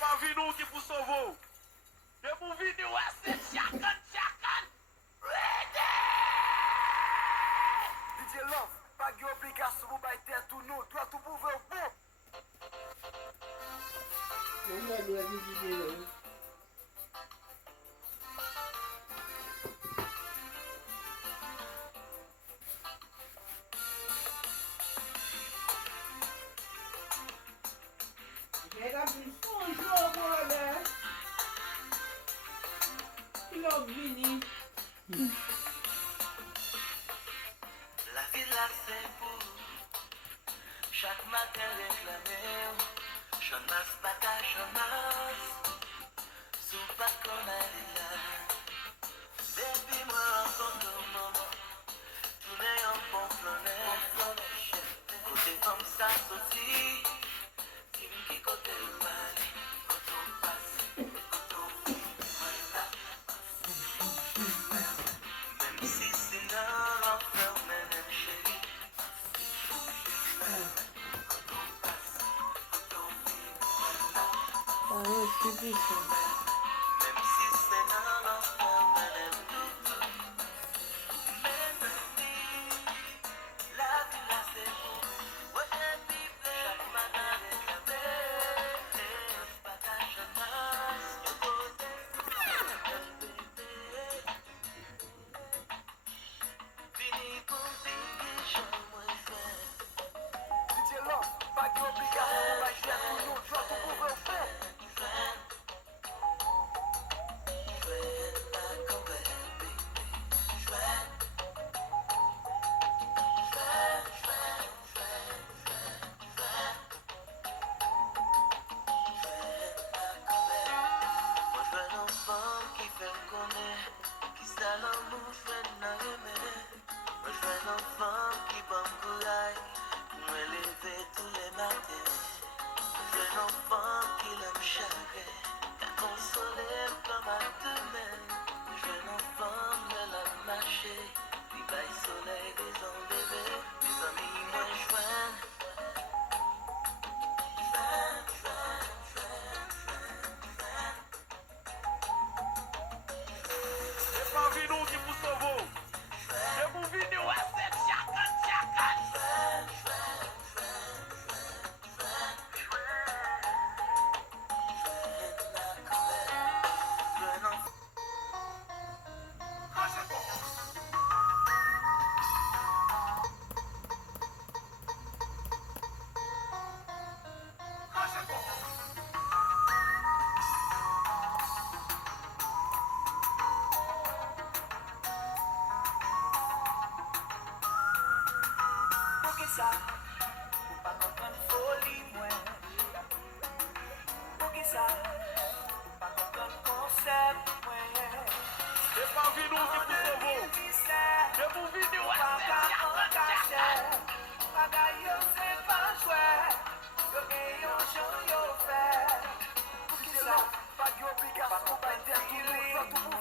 pas vu nous qui vous sauvons. De vous vidéo, c'est chakan. DJ Love, pas de obligation pour bailler tout nous, toi tout pouvez au bon. Vamos lá, do lado de dinheiro. Pega um jogo, olha. Que lobby. La vie là c'est pour chaque matin réclamer. Chamas bata chamas, sous pas qu'on a là. Depuis moi rencontre au moment, tout n'est en bon flonnet. Côté comme ça aussi, tim qui côté le mal, quand on passe, quand on voilà. Même si c'est dans l'enfer, même chérie. Ah, je suis biche. Même si c'est dans l'enfer, madame tout. Même si la vie là c'est beau. Ouais, vivre chaque matin réclamer. Partage un masque, yo côté. Fini pour dire je me fais. DJ Love, pas de obligation pour bailler tout nous, toi tout pouvez au bon. Soleil des hommes bébés, mes amis, moi je C'est pas vu nous qui vous sauvons. De vous vidéo, c'est chakan. Pour qui ça? Pour pas comprendre folie, moi. Pour qui ça? Pour pas comprendre concept, moi. C'est pas vu nous qui vous sauvons. De vous vidéo, c'est chakan. Pagayo c'est pas jouer. Yo gagne yo fait. Pour qui ça? Pas de obligation pour bailler tout nous, toi tout